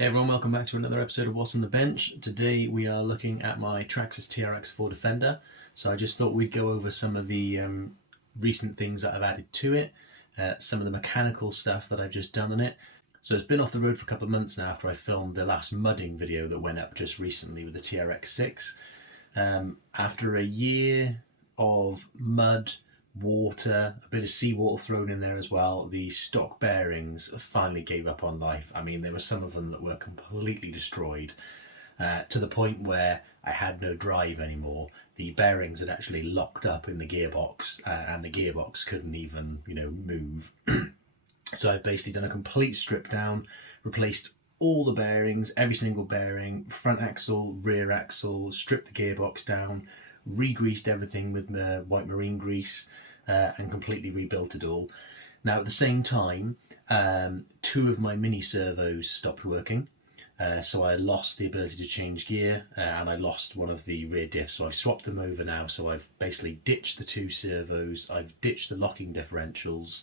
Hey everyone, welcome back to another episode of What's on the Bench. Today we are looking at my Traxxas TRX4 Defender. So I just thought we'd go over some of the recent things that I've added to it, some of the mechanical stuff that I've just done on it. So it's been off the road for a couple of months now after I filmed the last mudding video that went up just recently with the TRX6. After a year of mud, water, a bit of seawater thrown in there as well, the stock bearings finally gave up on life. I mean, there were some of them that were completely destroyed to the point where I had no drive anymore. The bearings had actually locked up in the gearbox and the gearbox couldn't even, move. So I've basically done a complete strip down, replaced all the bearings, every single bearing, front axle, rear axle, stripped the gearbox down, re-greased everything with the white marine grease, and completely rebuilt it all. Now at the same time, two of my mini servos stopped working, so I lost the ability to change gear, and I lost one of the rear diffs, so I've swapped them over now. So I've basically ditched the two servos, I've ditched the locking differentials,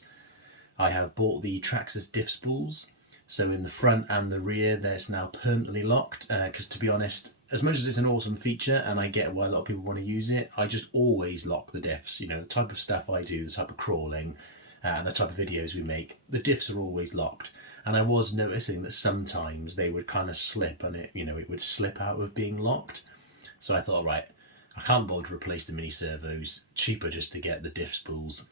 I have bought the Traxxas diff spools, so in the front and the rear that's now permanently locked, because to be honest, as much as it's an awesome feature and I get why a lot of people want to use it, I just always lock the diffs. The type of stuff I do, the type of crawling, and the type of videos we make, the diffs are always locked. And I was noticing that sometimes they would kind of slip and it would slip out of being locked. So I thought, right, I can't bother to replace the mini servos, cheaper just to get the diff spools.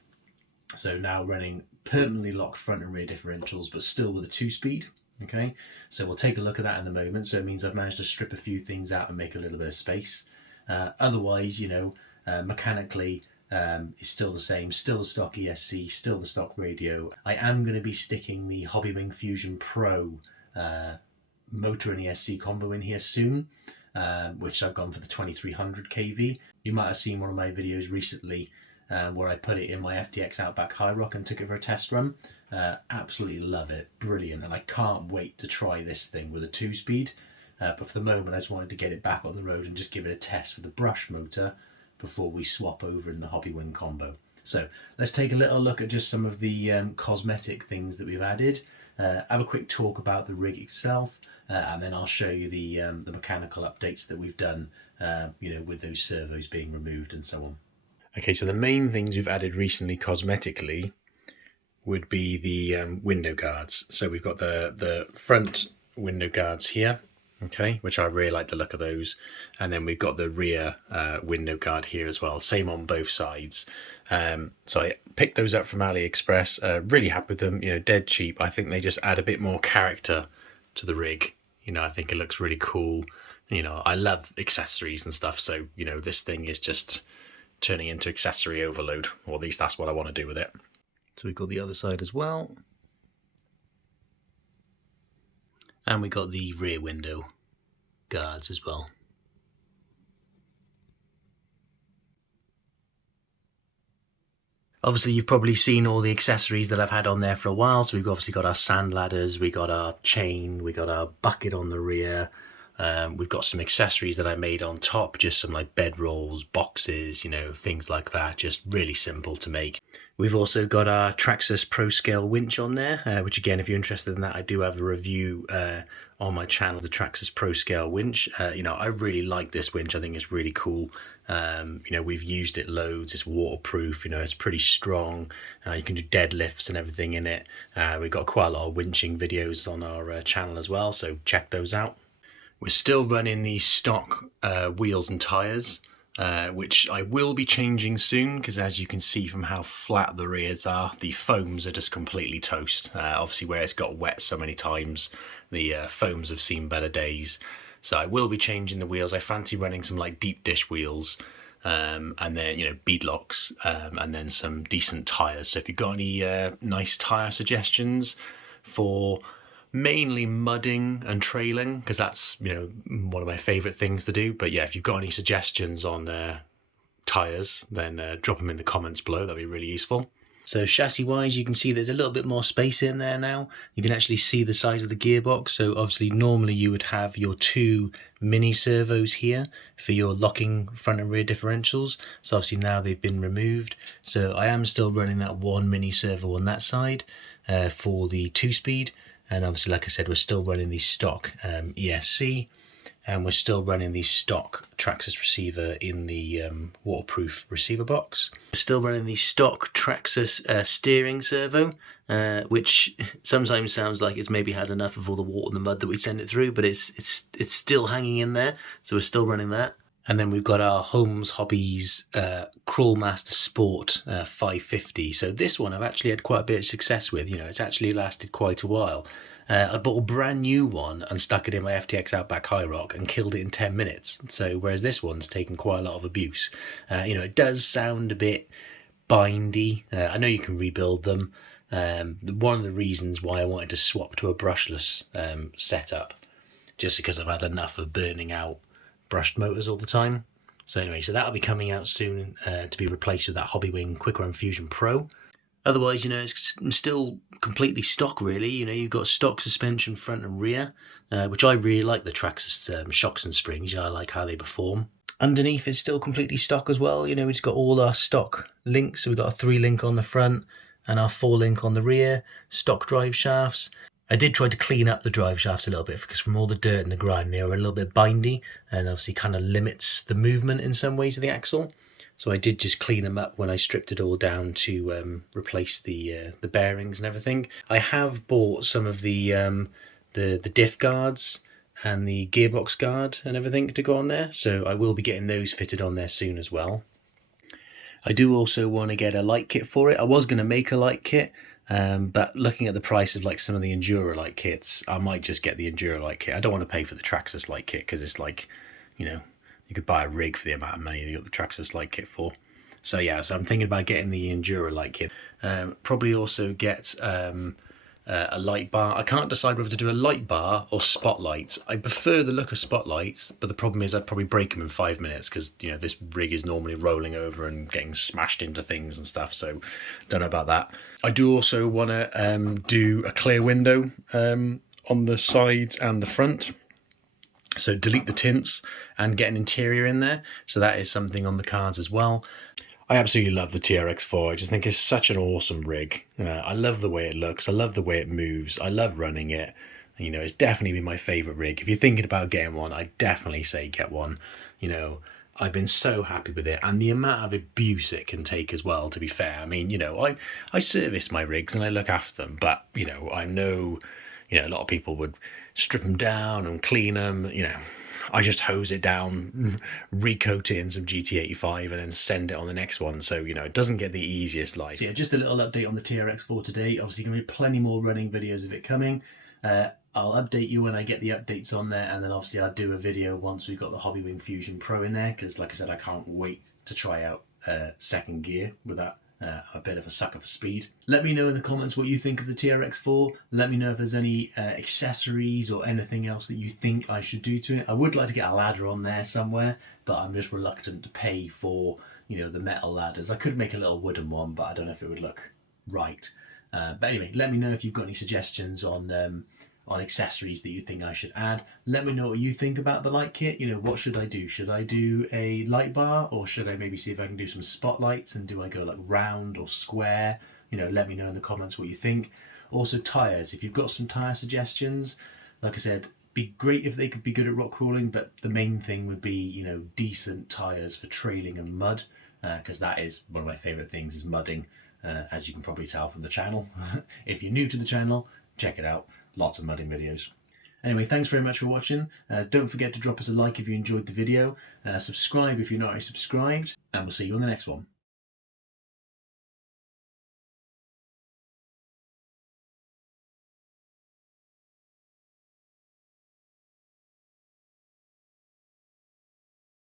So now running permanently locked front and rear differentials, but still with a 2-speed. Okay, so we'll take a look at that in a moment. So it means I've managed to strip a few things out and make a little bit of space. Otherwise, mechanically, it's still the same, still the stock ESC, still the stock radio. I am going to be sticking the Hobbywing Fusion Pro motor and ESC combo in here soon, which I've gone for the 2300 kV. You might have seen one of my videos recently where I put it in my FTX Outback High Rock and took it for a test run. Absolutely love it, brilliant, and I can't wait to try this thing with a 2-speed. But for the moment I just wanted to get it back on the road and just give it a test with a brush motor before we swap over in the Hobbywing combo. So let's take a little look at just some of the cosmetic things that we've added, have a quick talk about the rig itself, and then I'll show you the mechanical updates that we've done, with those servos being removed and so on. Okay, so the main things we've added recently cosmetically would be the window guards. So we've got the front window guards here, okay, which I really like the look of those. And then we've got the rear window guard here as well, same on both sides. So I picked those up from AliExpress, really happy with them, dead cheap. I think they just add a bit more character to the rig. I think it looks really cool. I love accessories and stuff, so, this thing is just turning into accessory overload, or at least that's what I want to do with it. So we've got the other side as well. And we got the rear window guards as well. Obviously you've probably seen all the accessories that I've had on there for a while. So we've obviously got our sand ladders, we got our chain, we got our bucket on the rear. We've got some accessories that I made on top, just some like bed rolls, boxes, things like that, just really simple to make. We've also got our Traxxas Pro Scale winch on there, which again, if you're interested in that, I do have a review on my channel, the Traxxas Pro Scale winch. I really like this winch. I think it's really cool. We've used it loads. It's waterproof, it's pretty strong. You can do deadlifts and everything in it. We've got quite a lot of winching videos on our channel as well, so check those out. We're still running the stock wheels and tyres, which I will be changing soon, because as you can see from how flat the rears are, the foams are just completely toast. Obviously where it's got wet so many times, the foams have seen better days. So I will be changing the wheels. I fancy running some like deep dish wheels, and then bead locks, and then some decent tyres. So if you've got any nice tyre suggestions for mainly mudding and trailing, because that's one of my favorite things to do, but yeah, if you've got any suggestions on tires, then drop them in the comments below. That'd be really useful. So chassis wise, you can see there's a little bit more space in there now. You can actually see the size of the gearbox. So obviously normally you would have your two mini servos here for your locking front and rear differentials. So obviously now they've been removed. So I am still running that one mini servo on that side for the 2-speed. And obviously, like I said, we're still running the stock ESC, and we're still running the stock Traxxas receiver in the waterproof receiver box. We're still running the stock Traxxas steering servo, which sometimes sounds like it's maybe had enough of all the water and the mud that we send it through, but it's still hanging in there, so we're still running that. And then we've got our Holmes Hobbies Crawlmaster Sport 550. So this one I've actually had quite a bit of success with. You know, it's actually lasted quite a while. I bought a brand new one and stuck it in my FTX Outback High Rock and killed it in 10 minutes. So whereas this one's taken quite a lot of abuse. You know, it does sound a bit bindy. I know you can rebuild them. One of the reasons why I wanted to swap to a brushless setup, just because I've had enough of burning out brushed motors all the time. So anyway, so that'll be coming out soon to be replaced with that Hobbywing Quick Run Fusion Pro. Otherwise, you know, it's still completely stock, really. You know, you've got stock suspension front and rear, which I really like the Traxxas shocks and springs. You know, I like how they perform. Underneath is still completely stock as well. You know, we've got all our stock links. So we've got a 3-link on the front and our 4-link on the rear, stock drive shafts. I did try to clean up the drive shafts a little bit because from all the dirt and the grime, they were a little bit bindy and obviously kind of limits the movement in some ways of the axle. So I did just clean them up when I stripped it all down to replace the bearings and everything. I have bought some of the diff guards and the gearbox guard and everything to go on there. So I will be getting those fitted on there soon as well. I do also want to get a light kit for it. I was going to make a light kit, but looking at the price of like some of the Enduro light kits, I might just get the Enduro light kit. I don't want to pay for the Traxxas light kit because it's like, you know, you could buy a rig for the amount of money you got the Traxxas light kit for. So yeah, so I'm thinking about getting the Enduro light kit. Probably also get a light bar. I can't decide whether to do a light bar or spotlights. I prefer the look of spotlights, but the problem is I'd probably break them in 5 minutes because, you know, this rig is normally rolling over and getting smashed into things and stuff, so don't know about that. I do also want to do a clear window on the sides and the front. So delete the tints and get an interior in there. So that is something on the cards as well. I absolutely love the TRX4. I just think it's such an awesome rig. I love the way it looks. I love the way it moves. I love running it. You know, it's definitely been my favorite rig. If you're thinking about getting one, I definitely say get one. You know, I've been so happy with it, and the amount of abuse it can take as well, to be fair. I mean, you know, I service my rigs and I look after them, but, you know, I know, you know, a lot of people would strip them down and clean them. You know, I just hose it down, recoat it in some GT85 and then send it on the next one. So, you know, it doesn't get the easiest life. So yeah, just a little update on the TRX4 today. Obviously going to be plenty more running videos of it coming. I'll update you when I get the updates on there, and then obviously I'll do a video once we've got the Hobbywing Fusion Pro in there, because like I said, I can't wait to try out second gear with that. A bit of a sucker for speed. Let me know in the comments what you think of the TRX4. Let me know if there's any accessories or anything else that you think I should do to it. I would like to get a ladder on there somewhere, but I'm just reluctant to pay for, you know, the metal ladders. I could make a little wooden one, but I don't know if it would look right. But anyway, let me know if you've got any suggestions on accessories that you think I should add. Let me know what you think about the light kit. You know, what should I do? Should I do a light bar, or should I maybe see if I can do some spotlights, and do I go like round or square? You know, let me know in the comments what you think. Also tires, if you've got some tire suggestions, like I said, be great if they could be good at rock crawling, but the main thing would be, you know, decent tires for trailing and mud, because that is one of my favorite things, is mudding, as you can probably tell from the channel. If you're new to the channel, check it out. Lots of mudding videos. Anyway, thanks very much for watching. Don't forget to drop us a like if you enjoyed the video. Subscribe if you're not already subscribed. And we'll see you on the next one.